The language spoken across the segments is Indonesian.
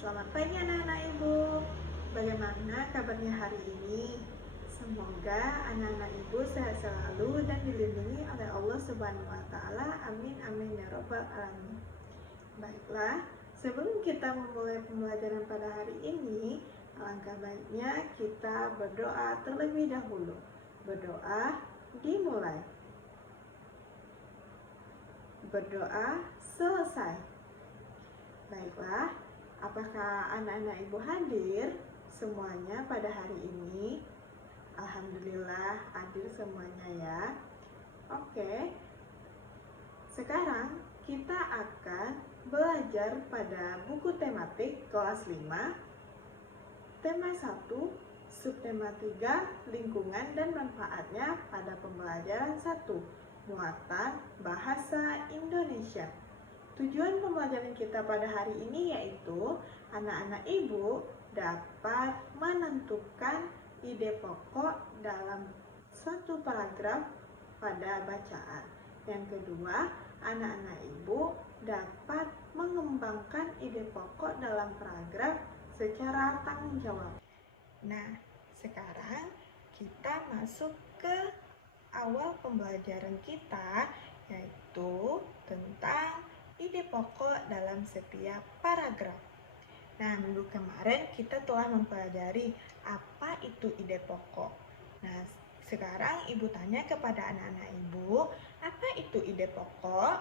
Selamat pagi anak-anak ibu. Bagaimana kabarnya hari ini? Semoga anak-anak ibu sehat selalu dan dilindungi oleh Allah Subhanahu wa taala. Amin amin ya robbal alamin. Baiklah, sebelum kita memulai pembelajaran pada hari ini, alangkah baiknya kita berdoa terlebih dahulu. Berdoa dimulai. Berdoa selesai. Baiklah, apakah anak-anak ibu hadir semuanya pada hari ini? Alhamdulillah hadir semuanya ya. Oke, sekarang kita akan belajar pada buku tematik kelas 5, tema 1, subtema 3, lingkungan dan manfaatnya pada pembelajaran 1, muatan bahasa Indonesia. Tujuan pembelajaran kita pada hari ini yaitu anak-anak ibu dapat menentukan ide pokok dalam suatu paragraf pada bacaan. Yang kedua, anak-anak ibu dapat mengembangkan ide pokok dalam paragraf secara tanggung jawab. Nah, sekarang kita masuk ke awal pembelajaran kita, yaitu tentang ide pokok dalam setiap paragraf. Nah, minggu kemarin kita telah mempelajari apa itu ide pokok. Nah, sekarang ibu tanya kepada anak-anak ibu, apa itu ide pokok?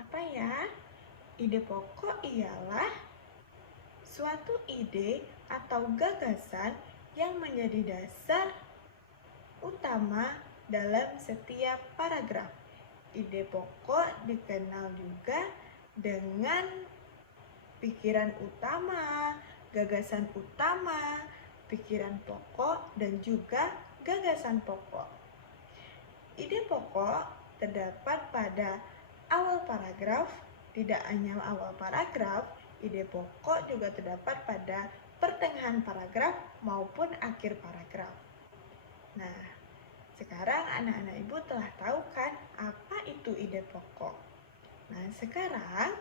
Apa ya? Ide pokok ialah suatu ide atau gagasan yang menjadi dasar utama dalam setiap paragraf. Ide pokok dikenal juga dengan pikiran utama, gagasan utama, pikiran pokok, dan juga gagasan pokok. Ide pokok terdapat pada awal paragraf, tidak hanya awal paragraf, ide pokok juga terdapat pada pertengahan paragraf maupun akhir paragraf. Nah, sekarang anak-anak ibu telah tahu kan apa itu ide pokok. Nah, sekarang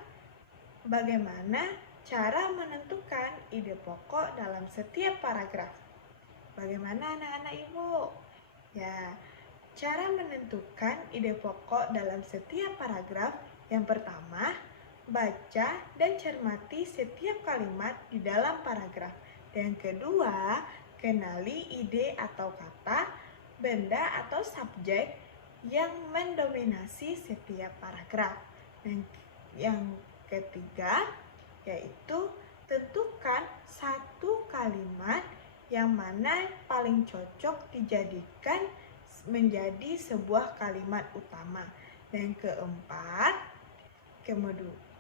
bagaimana cara menentukan ide pokok dalam setiap paragraf? Bagaimana anak-anak ibu? Ya, cara menentukan ide pokok dalam setiap paragraf yang pertama, baca dan cermati setiap kalimat di dalam paragraf. Dan kedua, kenali ide atau kata, benda atau subjek yang mendominasi setiap paragraf. Dan yang ketiga yaitu tentukan satu kalimat yang mana paling cocok dijadikan menjadi sebuah kalimat utama. Dan keempat,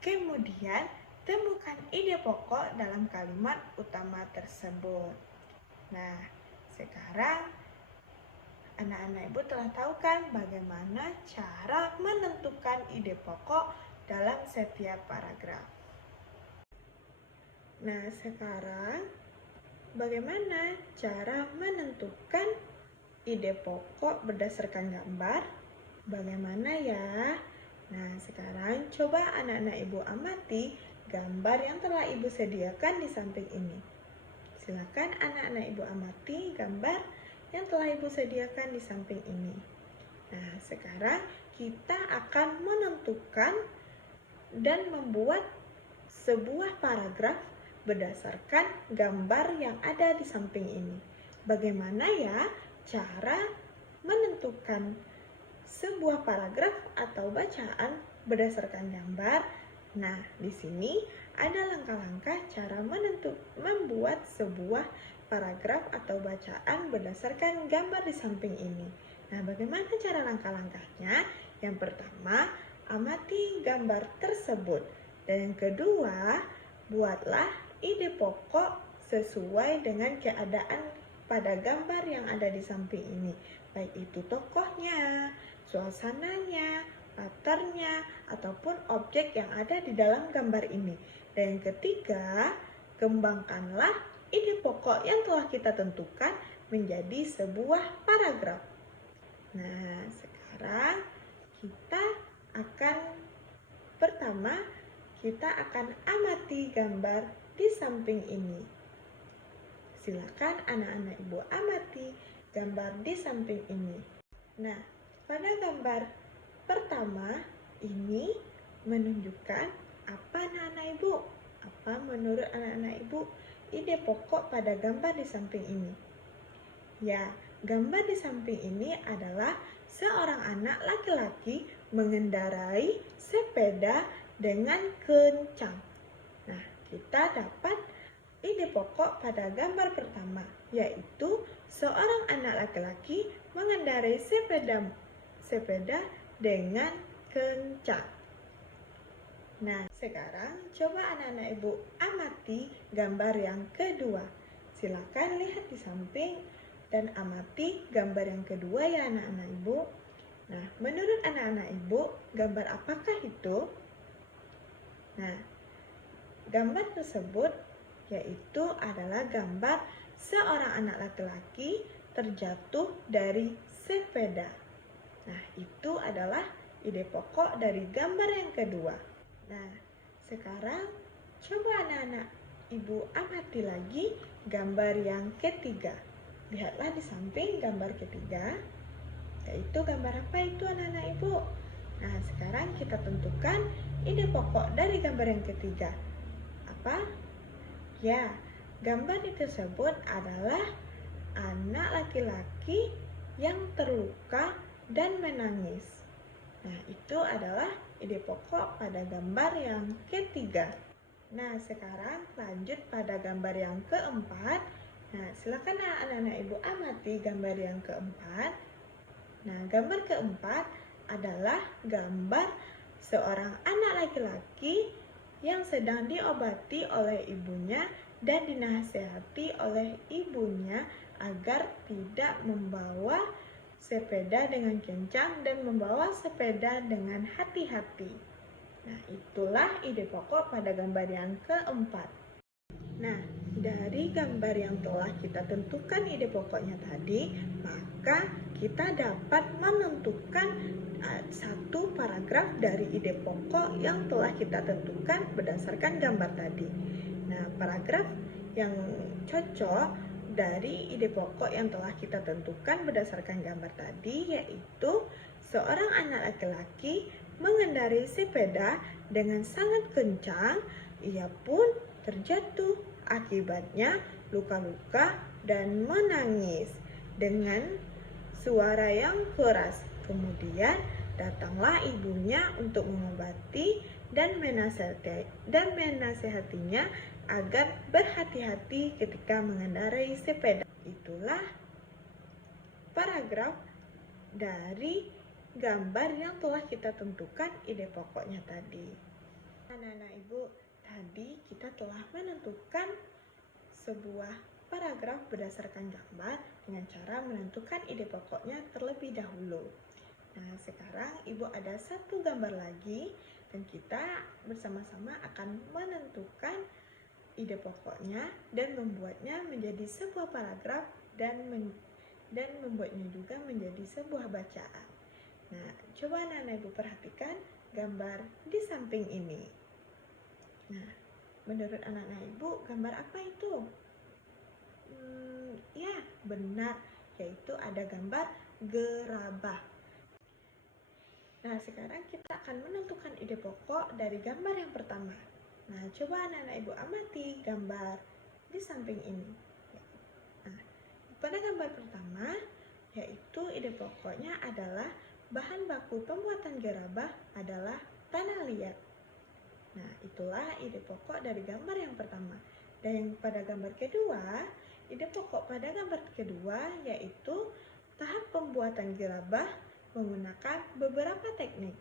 kemudian temukan ide pokok dalam kalimat utama tersebut. Nah, sekarang anak-anak ibu telah tahu kan bagaimana cara menentukan ide pokok dalam setiap paragraf. Nah, sekarang bagaimana cara menentukan ide pokok berdasarkan gambar? Bagaimana ya? Nah, sekarang coba anak-anak ibu amati gambar yang telah ibu sediakan di samping ini. Silakan anak-anak ibu amati gambar yang telah ibu sediakan di samping ini. Nah, sekarang kita akan menentukan dan membuat sebuah paragraf berdasarkan gambar yang ada di samping ini. Bagaimana ya cara menentukan sebuah paragraf atau bacaan berdasarkan gambar? Nah, di sini ada langkah-langkah cara membuat sebuah paragraf atau bacaan berdasarkan gambar di samping ini. Nah, bagaimana cara langkah-langkahnya? Yang pertama, amati gambar tersebut. Dan yang kedua, buatlah ide pokok sesuai dengan keadaan pada gambar yang ada di samping ini. Baik itu tokohnya, suasananya, patternnya, ataupun objek yang ada di dalam gambar ini. Dan yang ketiga, kembangkanlah ide pokok yang telah kita tentukan menjadi sebuah paragraf. Nah, sekarang pertama kita akan amati gambar di samping ini. Silakan anak-anak ibu amati gambar di samping ini. Nah, pada gambar pertama ini menunjukkan apa anak-anak ibu? Apa menurut anak-anak ibu ide pokok pada gambar di samping ini? Ya, gambar di samping ini adalah seorang anak laki-laki mengendarai sepeda dengan kencang. Nah, kita dapat ide pokok pada gambar pertama, yaitu seorang anak laki-laki mengendarai sepeda dengan kencang. Nah, sekarang coba anak-anak ibu amati gambar yang kedua. Silakan lihat di samping dan amati gambar yang kedua ya anak-anak ibu. Nah, menurut anak-anak ibu, gambar apakah itu? Nah, gambar tersebut yaitu adalah gambar seorang anak laki-laki terjatuh dari sepeda. Nah, itu adalah ide pokok dari gambar yang kedua. Nah, sekarang coba anak-anak ibu amati lagi gambar yang ketiga. Lihatlah di samping gambar ketiga, yaitu gambar apa itu anak-anak ibu? Nah, sekarang kita tentukan ide pokok dari gambar yang ketiga. Apa? Ya, gambar tersebut adalah anak laki-laki yang terluka dan menangis. Nah, itu adalah ide pokok pada gambar yang ketiga. Nah, sekarang lanjut pada gambar yang keempat. Nah, silakan anak-anak ibu amati gambar yang keempat. Nah, gambar keempat adalah gambar seorang anak laki-laki yang sedang diobati oleh ibunya dan dinasehati oleh ibunya agar tidak membawa sepeda dengan kencang dan membawa sepeda dengan hati-hati. Nah, itulah ide pokok pada gambar yang keempat. Nah, dari gambar yang telah kita tentukan ide pokoknya tadi, maka kita dapat menentukan satu paragraf dari ide pokok yang telah kita tentukan berdasarkan gambar tadi. Nah, paragraf yang cocok dari ide pokok yang telah kita tentukan berdasarkan gambar tadi yaitu seorang anak laki-laki mengendarai sepeda dengan sangat kencang, ia pun terjatuh, akibatnya luka-luka dan menangis dengan suara yang keras. Kemudian datanglah ibunya untuk mengobati dan menasehatinya agar berhati-hati ketika mengendarai sepeda. Itulah paragraf dari gambar yang telah kita tentukan ide pokoknya tadi. Anak-anak ibu, tadi kita telah menentukan sebuah paragraf berdasarkan gambar dengan cara menentukan ide pokoknya terlebih dahulu. Nah, sekarang ibu ada satu gambar lagi dan kita bersama-sama akan menentukan ide pokoknya dan membuatnya menjadi sebuah paragraf dan membuatnya juga menjadi sebuah bacaan. Nah, coba anak-anak ibu perhatikan gambar di samping ini. Nah, menurut anak-anak ibu, gambar apa itu? Ya, benar, yaitu ada gambar gerabah. Nah, sekarang kita akan menentukan ide pokok dari gambar yang pertama. Nah, coba anak-anak ibu amati gambar di samping ini. Nah, pada gambar pertama, yaitu ide pokoknya adalah bahan baku pembuatan gerabah adalah tanah liat. Nah, itulah ide pokok dari gambar yang pertama. Dan yang pada gambar kedua, ide pokok pada gambar kedua yaitu tahap pembuatan gerabah menggunakan beberapa teknik.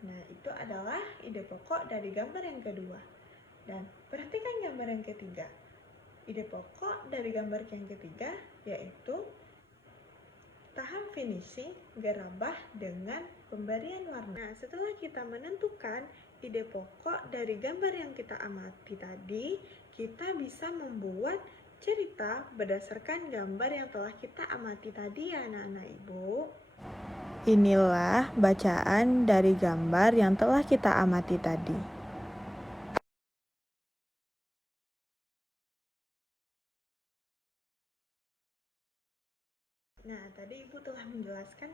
Nah, itu adalah ide pokok dari gambar yang kedua. Dan perhatikan gambar yang ketiga. Ide pokok dari gambar yang ketiga yaitu tahap finishing gerabah dengan pemberian warna. Nah, setelah kita menentukan ide pokok dari gambar yang kita amati tadi, kita bisa membuat cerita berdasarkan gambar yang telah kita amati tadi ya anak-anak ibu. Inilah bacaan dari gambar yang telah kita amati tadi. tadi Ibu telah menjelaskan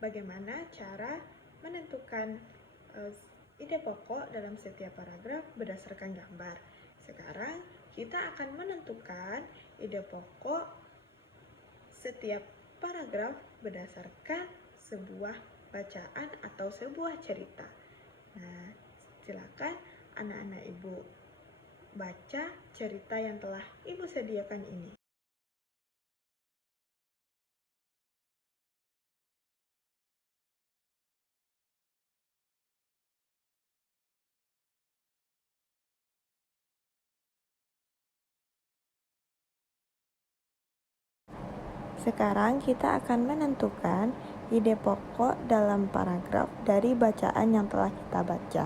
bagaimana cara menentukan ide pokok dalam setiap paragraf berdasarkan gambar. Sekarang kita akan menentukan ide pokok setiap paragraf berdasarkan sebuah bacaan atau sebuah cerita. Nah, silakan anak-anak Ibu baca cerita yang telah Ibu sediakan ini. Sekarang kita akan menentukan ide pokok dalam paragraf dari bacaan yang telah kita baca.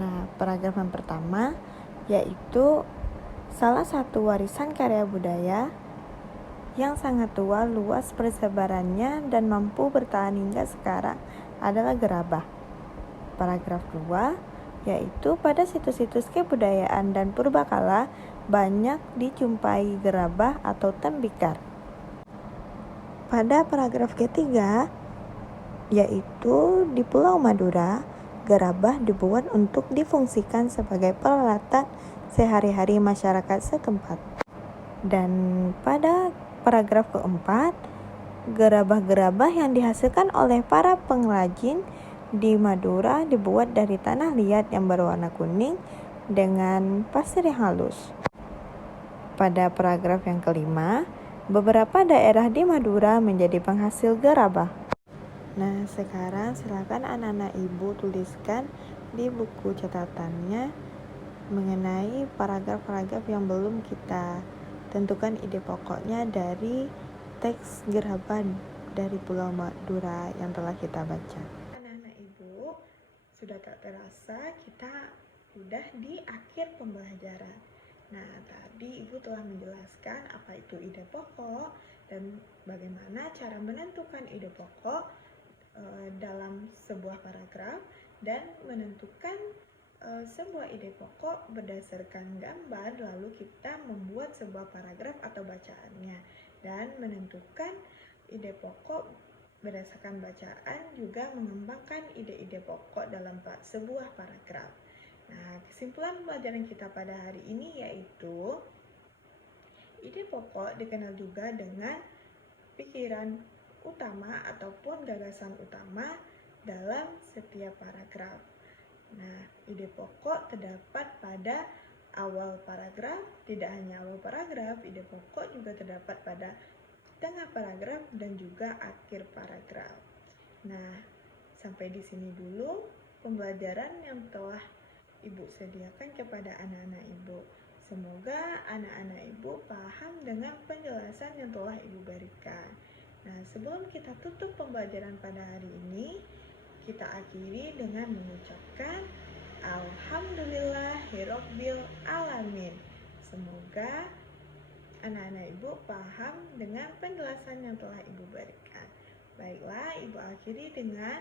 Nah, paragraf yang pertama yaitu salah satu warisan karya budaya yang sangat tua, luas persebarannya dan mampu bertahan hingga sekarang adalah gerabah. Paragraf 2 yaitu pada situs-situs kebudayaan dan purbakala banyak dijumpai gerabah atau tembikar. Pada paragraf ketiga, yaitu di Pulau Madura, gerabah dibuat untuk difungsikan sebagai peralatan sehari-hari masyarakat setempat. Dan pada paragraf keempat, gerabah-gerabah yang dihasilkan oleh para pengrajin di Madura dibuat dari tanah liat yang berwarna kuning dengan pasir yang halus. Pada paragraf yang kelima, beberapa daerah di Madura menjadi penghasil gerabah. Nah, sekarang silakan anak-anak Ibu tuliskan di buku catatannya mengenai paragraf-paragraf yang belum kita tentukan ide pokoknya dari teks gerabah dari Pulau Madura yang telah kita baca. Anak-anak Ibu, sudah tak terasa kita sudah di akhir pembelajaran. Nah, tadi Ibu telah menjelaskan apa itu ide pokok dan bagaimana cara menentukan ide pokok dalam sebuah paragraf dan menentukan sebuah ide pokok berdasarkan gambar, lalu kita membuat sebuah paragraf atau bacaannya dan menentukan ide pokok berdasarkan bacaan juga mengembangkan ide-ide pokok dalam sebuah paragraf. Nah, kesimpulan pembelajaran kita pada hari ini yaitu ide pokok dikenal juga dengan pikiran utama ataupun gagasan utama dalam setiap paragraf. Nah, ide pokok terdapat pada awal paragraf, tidak hanya awal paragraf, ide pokok juga terdapat pada tengah paragraf dan juga akhir paragraf. Nah, sampai di sini dulu pembelajaran yang telah Ibu sediakan kepada anak-anak Ibu. Semoga anak-anak Ibu paham dengan penjelasan yang telah Ibu berikan. Nah, sebelum kita tutup pembelajaran pada hari ini, kita akhiri dengan mengucapkan Alhamdulillahirabbil alamin. Semoga anak-anak Ibu paham dengan penjelasan yang telah Ibu berikan. Baiklah, Ibu akhiri dengan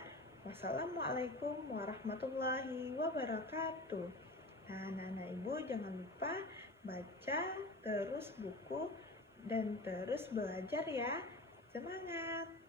wassalamualaikum warahmatullahi wabarakatuh. Nah, anak-anak Ibu jangan lupa baca terus buku dan terus belajar ya. Semangat!